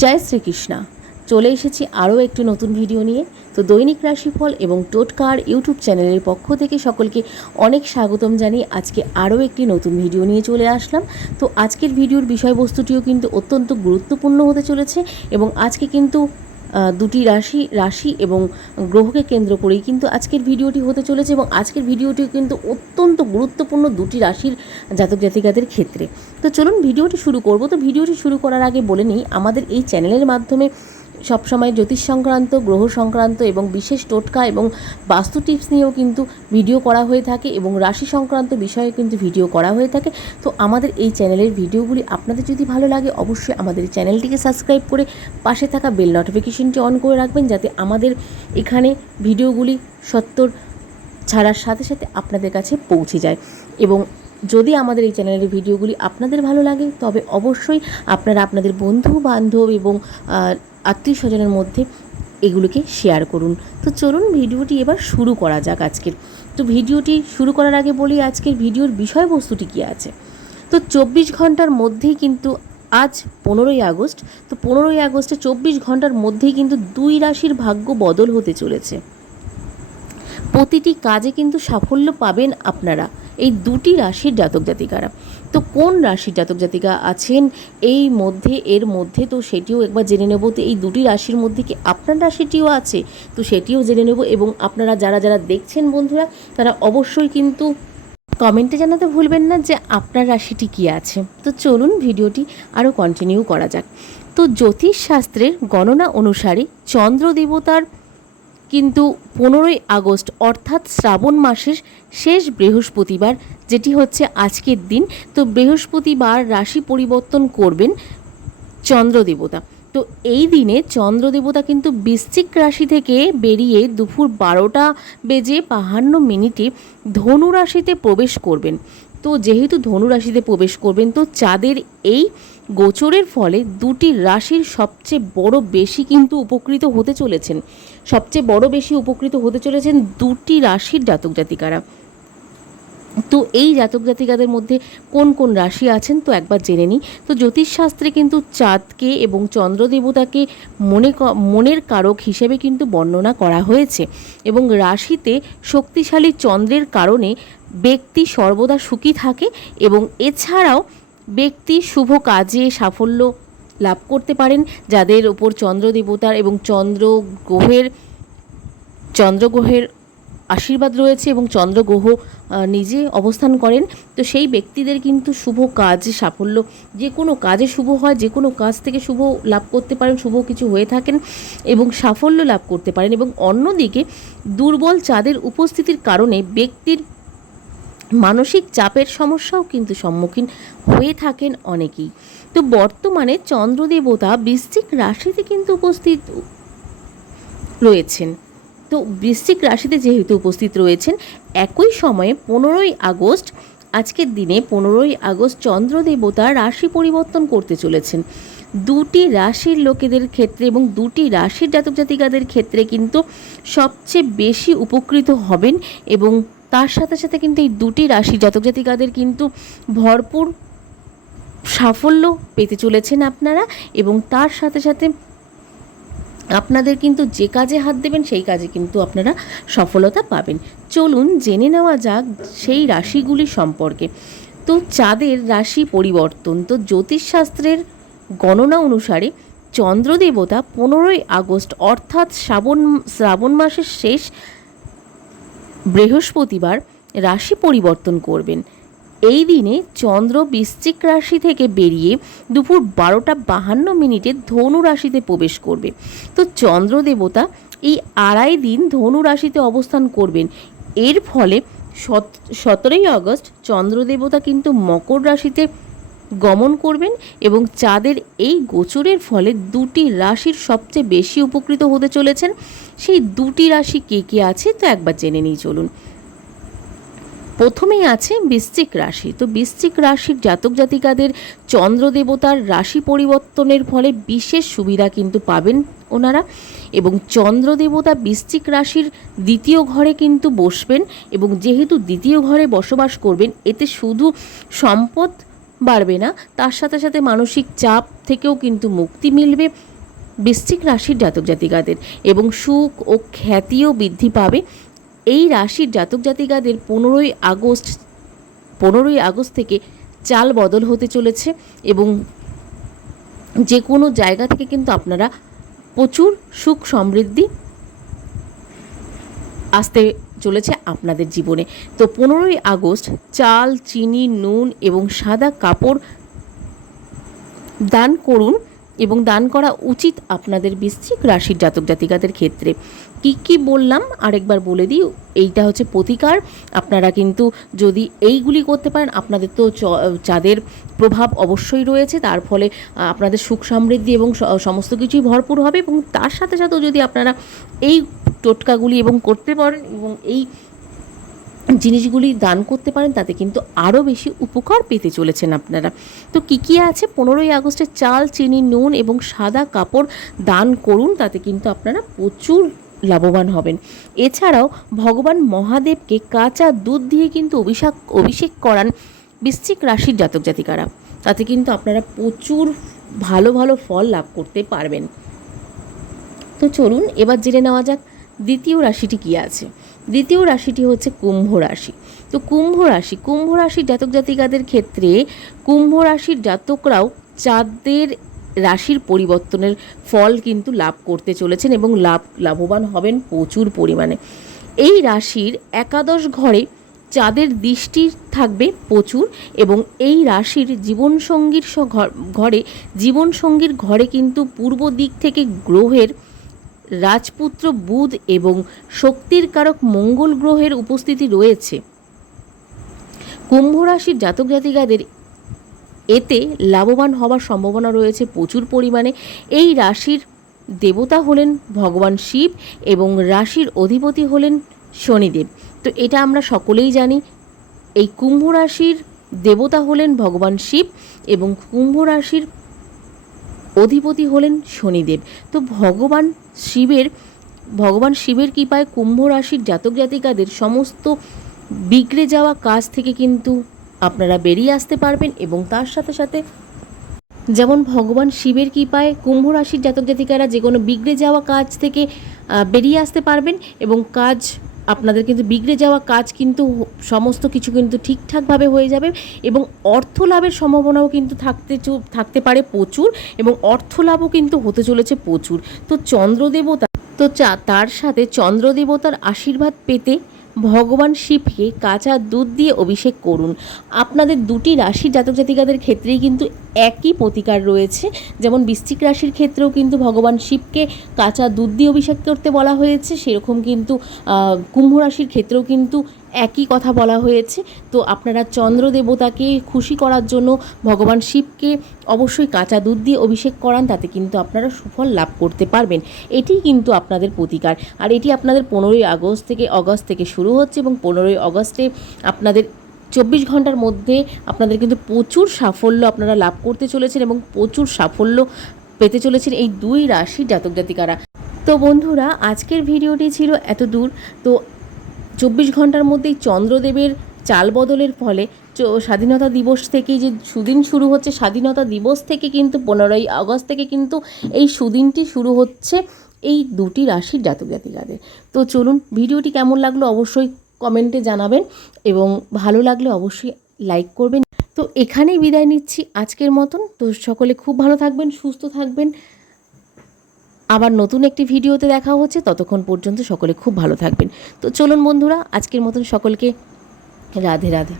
জয় শ্রীকৃষ্ণা। চলে এসেছি আরও একটি নতুন ভিডিও নিয়ে। তো দৈনিক রাশিফল এবং টোটকার ইউটিউব চ্যানেলের পক্ষ থেকে সকলকে অনেক স্বাগতম জানিয়ে আজকে আরও একটি নতুন ভিডিও নিয়ে চলে আসলাম। তো আজকের ভিডিওর বিষয়বস্তুটিও কিন্তু অত্যন্ত গুরুত্বপূর্ণ হতে চলেছে এবং আজকে কিন্তু দুটি রাশি রাশি এবং গ্রহকে কেন্দ্র করেই কিন্তু আজকের ভিডিওটি হতে চলেছে এবং আজকের ভিডিওটি কিন্তু অত্যন্ত গুরুত্বপূর্ণ দুটি রাশির জাতক জাতিকাদের ক্ষেত্রে। তো চলুন ভিডিওটি শুরু করব। তো ভিডিওটি শুরু করার আগে বলে নিই, আমাদের এই চ্যানেলের মাধ্যমে সবসময় জ্যোতিষ সংক্রান্ত গ্রহ সংক্রান্ত এবং বিশেষ টোটকা এবং বাস্তু টিপস নিয়েও কিন্তু ভিডিও করা হয়ে থাকে এবং রাশি সংক্রান্ত বিষয়ে কিন্তু ভিডিও করা হয়ে থাকে। তো আমাদের এই চ্যানেলের ভিডিওগুলি আপনাদের যদি ভালো লাগে, অবশ্যই আমাদের চ্যানেলটিকে সাবস্ক্রাইব করে পাশে থাকা বেল নোটিফিকেশনটি অন করে রাখবেন যাতে আমাদের এখানে ভিডিওগুলি সত্তর ছাড়ার সাথে সাথে আপনাদের কাছে পৌঁছে যায়। এবং যদি আমাদের এই চ্যানেলের ভিডিওগুলি আপনাদের ভালো লাগে, তবে অবশ্যই আপনারা আপনাদের বন্ধু বান্ধব এবং আত্মীয় স্বজনের মধ্যে এগুলোকে শেয়ার করুন। তো চলুন ভিডিওটি এবার শুরু করা যাক আজকের। তো ভিডিওটি শুরু করার আগে বলি আজকের ভিডিওর বিষয়বস্তুটি কী আছে? তো চব্বিশ ঘণ্টার মধ্যেই কিন্তু আজ পনেরোই আগস্ট, তো পনেরোই আগস্টে চব্বিশ ঘণ্টার মধ্যেই কিন্তু দুই রাশির ভাগ্য বদল হতে চলেছে। প্রতিটি কাজে কিন্তু সাফল্য পাবেন আপনারা। এই দুটি রাশির জাতক জাতিকারা। তো কোন রাশির জাতক জাতিকা আছেন? এই মধ্যে, এর মধ্যে, তো সেটিও একবার জেনে নেব। তো এই দুটি রাশির মধ্যে কি আপনার রাশিটিও আছে? তো সেটিও জেনে নেব এবং আপনারা যারা যারা দেখছেন বন্ধুরা, তারা অবশ্যই কিন্তু কমেন্টে জানাতে ভুলবেন না যে আপনার রাশিটি কি আছে। তো চলুন ভিডিওটি আরও কন্টিনিউ করা যাক। তো জ্যোতিষ শাস্ত্রের গণনা অনুসারে চন্দ্র দেবতার কিন্তু পনেরোই আগস্ট অর্থাৎ শ্রাবণ মাসের শেষ বৃহস্পতিবার, যেটি হচ্ছে আজকের দিন, তো বৃহস্পতিবার রাশি পরিবর্তন করবেন চন্দ্রদেবতা। তো এই দিনে চন্দ্রদেবতা কিন্তু বৃশ্চিক রাশি থেকে বেরিয়ে দুপুর বারোটা বেজে বাহান্ন মিনিটে ধনু রাশিতে প্রবেশ করবেন। তো যেহেতু ধনু রাশিতে প্রবেশ করবেন, তো চাঁদের এই গোচরের ফলে দুটি রাশির সবচেয়ে বড় বেশি কিন্তু উপকৃত হতে চলেছেন। সবচেয়ে বড় বেশি উপকৃত হতে চলেছেন দুটি রাশির জাতক জাতিকারা। তো এই জাতক জাতিকাদের মধ্যে কোন কোন রাশি আছেন তো একবার জেনে নিই। তো জ্যোতিষশাস্ত্রে কিন্তু চাঁদকে এবং চন্দ্র দেবতাকে মনে মনের কারক হিসেবে কিন্তু বর্ণনা করা হয়েছে এবং রাশিতে শক্তিশালী চন্দ্রের কারণে ব্যক্তি সর্বদা সুখী থাকে এবং এছাড়াও ব্যক্তি শুভ কাজে সাফল্য লাভ করতে পারেন, যাদের ওপর চন্দ্র দেবতার এবং চন্দ্র গ্রহের চন্দ্রগ্রহের আশীর্বাদ রয়েছে এবং চন্দ্রগ্রহ নিজে অবস্থান করেন, তো সেই ব্যক্তিদের কিন্তু শুভ কাজ, সাফল্য যে কোনো কাজে শুভ হয়, যে কোনো কাজ থেকে শুভ লাভ করতে পারেন, শুভ কিছু হয়ে থাকেন এবং সাফল্য লাভ করতে পারেন এবং অন্যদিকে দুর্বল চাঁদের উপস্থিতির কারণে ব্যক্তির মানসিক চাপের সমস্যাও কিন্তু সম্মুখীন হয়ে থাকেন অনেকেই। তো বর্তমানে চন্দ্রদেবতা বৃশ্চিক রাশিতে কিন্তু উপস্থিত রয়েছেন। তো বৃশ্চিক রাশিতে যেহেতু উপস্থিত রয়েছেন, একই সময়ে পনেরোই আগস্ট, আজকের দিনে পনেরোই আগস্ট চন্দ্রদেবতা রাশি পরিবর্তন করতে চলেছেন। দুটি রাশির লোকেদের ক্ষেত্রে এবং দুটি রাশির জাতক জাতিকাদের ক্ষেত্রে কিন্তু সবচেয়ে বেশি উপকৃত হবেন এবং তার সাথে সাথে কিন্তু এই দুটি রাশি জাতক জাতিকাদের কিন্তু ভরপুর সাফল্য পেতে চলেছেন আপনারা এবং তার সাথে সাথে আপনাদের কিন্তু যে কাজে হাত দেবেন সেই কাজে কিন্তু আপনারা সফলতা পাবেন। চলুন জেনে নেওয়া যাক সেই রাশিগুলি সম্পর্কে। তো চাঁদের রাশি পরিবর্তন, তো জ্যোতিষশাস্ত্রের গণনা অনুসারে চন্দ্রদেবতা পনেরোই আগস্ট অর্থাৎ শ্রাবণ শ্রাবণ মাসের শেষ বৃহস্পতিবার রাশি পরিবর্তন করবেন। এই দিনে চন্দ্র বৃশ্চিক রাশি থেকে বেরিয়ে দুপুর বারোটা বাহান্ন মিনিটে ধনু রাশিতে প্রবেশ করবে। তো চন্দ্র দেবতা এই আড়াই দিন ধনু রাশিতে অবস্থান করবেন। এর ফলে সত- সতেরোই আগস্ট চন্দ্র দেবতা কিন্তু মকর রাশিতে গমন করবেন এবং চাঁদের এই গোচরের ফলে দুটি রাশির সবচেয়ে বেশি উপকৃত হতে চলেছেন। সেই দুটি রাশি কে কে আছে তো একবার জেনে নিই, চলুন। প্রথমেই আছে বৃশ্চিক রাশি। তো বৃশ্চিক রাশির জাতক জাতিকাদের চন্দ্র দেবতার রাশি পরিবর্তনের ফলে বিশেষ সুবিধা কিন্তু পাবেন ওনারা এবং চন্দ্র দেবতা বৃশ্চিক রাশির দ্বিতীয় ঘরে কিন্তু বসবেন এবং যেহেতু দ্বিতীয় ঘরে বসবাস করবেন, এতে শুধু সম্পদ বাড়বে না। তার সাথে সাথে মানসিক চাপ থেকেও কিন্তু মুক্তি মিলবে বৃশ্চিক রাশির জাতক জাতিকাদের এবং সুখ ও খ্যাতিও বৃদ্ধি পাবে। এই রাশির জাতক জাতিকাদের পনেরোই আগস্ট পনেরোই আগস্ট থেকে চাল বদল হতে চলেছে এবং যে কোনো জায়গা থেকে কিন্তু আপনারা প্রচুর সুখ সমৃদ্ধি, আসতে চলেছে আপনাদের জীবনে। তো পনেরোই আগস্ট চাল, চিনি, নুন এবং সাদা কাপড় দান করুন এবং দান করা উচিত আপনাদের বৃশ্চিক রাশির জাতক জাতিকাদের ক্ষেত্রে। কি কি বললাম? আরেকবার বলে দিই, এইটা হচ্ছে প্রতিকার। আপনারা কিন্তু যদি এইগুলি করতে পারেন, আপনাদের তো চাঁদের প্রভাব অবশ্যই রয়েছে। তার ফলে আপনাদের সুখ সমৃদ্ধি এবং সমস্ত কিছুই ভরপুর হবে এবং তার সাথে সাথেও যদি আপনারা এই টোটকাগুলি এবং করতে পারেন এবং এই জিনিসগুলি দান করতে পারেন, তাতে কিন্তু আরও বেশি উপকার পেতে চলেছেন আপনারা। তো কী কী আছে? পনেরোই আগস্টে চাল, চিনি, নুন এবং সাদা কাপড় দান করুন, তাতে কিন্তু আপনারা প্রচুর লাভবান হবেন। এছাড়াও ভগবান মহাদেবকে কাঁচা দুধ দিয়ে কিন্তু অভিষেক অভিষেক করান বৃশ্চিক রাশির জাতক জাতিকারা। তাতে কিন্তু আপনারা প্রচুর ভালো ভালো ফল লাভ করতে পারবেন। তো চলুন, এবার জেনে নেওয়া যাক দ্বিতীয় রাশিটি কী আছে? দ্বিতীয় রাশিটি হচ্ছে কুম্ভ রাশি। তো কুম্ভ রাশি, কুম্ভ রাশির জাতক জাতিকাদের ক্ষেত্রে কুম্ভ রাশির জাতকরাও চাঁদের রাশির পরিবর্তনের ফল কিন্তু লাভ করতে চলেছেন এবং লাভ, লাভবান হবেন প্রচুর পরিমাণে। এই রাশির একাদশ ঘরে চাঁদের দৃষ্টি থাকবে প্রচুর এবং এই রাশির জীবনসঙ্গীর ঘরে জীবনসঙ্গীর ঘরে কিন্তু পূর্ব দিক থেকে গ্রহের রাজপুত্র বুধ এবং শক্তির কারক মঙ্গল গ্রহের উপস্থিতি রয়েছে। কুম্ভ রাশির জাতক জাতিকাদের এতে লাভবান হওয়ার সম্ভাবনা রয়েছে প্রচুর পরিমাণে। এই রাশির দেবতা হলেন ভগবান শিব এবং রাশির অধিপতি হলেন শনিদেব। তো এটা আমরা সকলেই জানি। এই কুম্ভ রাশির দেবতা হলেন ভগবান শিব এবং কুম্ভ রাশির অধিপতি হলেন শনিদেব। তো ভগবান শিবের ভগবান শিবের কৃপায় কুম্ভ রাশির জাতক জাতিকাদের সমস্ত বিগড়ে যাওয়া কাজ থেকে কিন্তু আপনারা বেরিয়ে আসতে পারবেন এবং তার সাথে সাথে যেমন ভগবান শিবের কৃপায় কুম্ভ রাশির জাতক জাতিকারা যে কোনো বিগড়ে যাওয়া কাজ থেকে বেরিয়ে আসতে পারবেন এবং কাজ আপনাদের কিন্তু বিগড়ে যাওয়া কাজ কিন্তু সমস্ত কিছু কিন্তু ঠিকঠাকভাবে হয়ে যাবে এবং অর্থ লাভের সম্ভাবনাও কিন্তু থাকতে থাকতে পারে প্রচুর এবং অর্থ লাভও কিন্তু হতে চলেছে প্রচুর। তো চন্দ্রদেবতা, তো চা, তার সাথে চন্দ্রদেবতার আশীর্বাদ পেতে ভগবান শিবকে কাঁচা দুধ দিয়ে অভিষেক করুন। আপনাদের দুটি রাশির জাতক জাতিকাদের ক্ষেত্রেই কিন্তু একই প্রতিকার রয়েছে। যেমন বৃশ্চিক রাশির ক্ষেত্রেও কিন্তু ভগবান শিবকে কাঁচা দুধ দিয়ে অভিষেক করতে বলা হয়েছে। সেরকম কিন্তু কুম্ভ রাশির ক্ষেত্রেও কিন্তু একই কথা বলা হয়েছে। তো আপনারা চন্দ্র দেবতাকে খুশি করার জন্য ভগবান শিবকে অবশ্যই কাঁচা দুধ দিয়ে অভিষেক করান, তাতে কিন্তু আপনারা সুফল লাভ করতে পারবেন। এটিই কিন্তু আপনাদের প্রতিকার। আর এটি আপনাদের পনেরোই আগস্ট থেকে অগস্ট থেকে শুরু হচ্ছে এবং পনেরোই অগস্টে আপনাদের চব্বিশ ঘণ্টার মধ্যে আপনাদের কিন্তু প্রচুর সাফল্য আপনারা লাভ করতে চলেছেন এবং প্রচুর সাফল্য পেতে চলেছেন এই দুই রাশির জাতক জাতিকারা। তো বন্ধুরা, আজকের ভিডিওটি ছিল এত দূর তো চব্বিশ ঘণ্টার মধ্যেই চন্দ্রদেবের চাল বদলের ফলে স্বাধীনতা দিবস থেকে যে সুদিন শুরু হচ্ছে, স্বাধীনতা দিবস থেকে কিন্তু পনেরোই আগস্ট থেকে কিন্তু এই সুদিনটি শুরু হচ্ছে এই দুটি রাশির জাতক জাতিকাদের। তো চলুন, ভিডিওটি কেমন লাগল অবশ্যই কমেন্টে জানাবেন এবং ভালো লাগলে অবশ্যই লাইক করবেন। তো এখানেই বিদায় নিচ্ছি আজকের মতন। তো সকলে খুব ভালো থাকবেন, সুস্থ থাকবেন। আবার নতুন একটি ভিডিওতে দেখা হচ্ছে। ততক্ষণ পর্যন্ত সকলে খুব ভালো থাকবেন। তো চলুন বন্ধুরা, আজকের মতন সকলকে রাধে রাধে।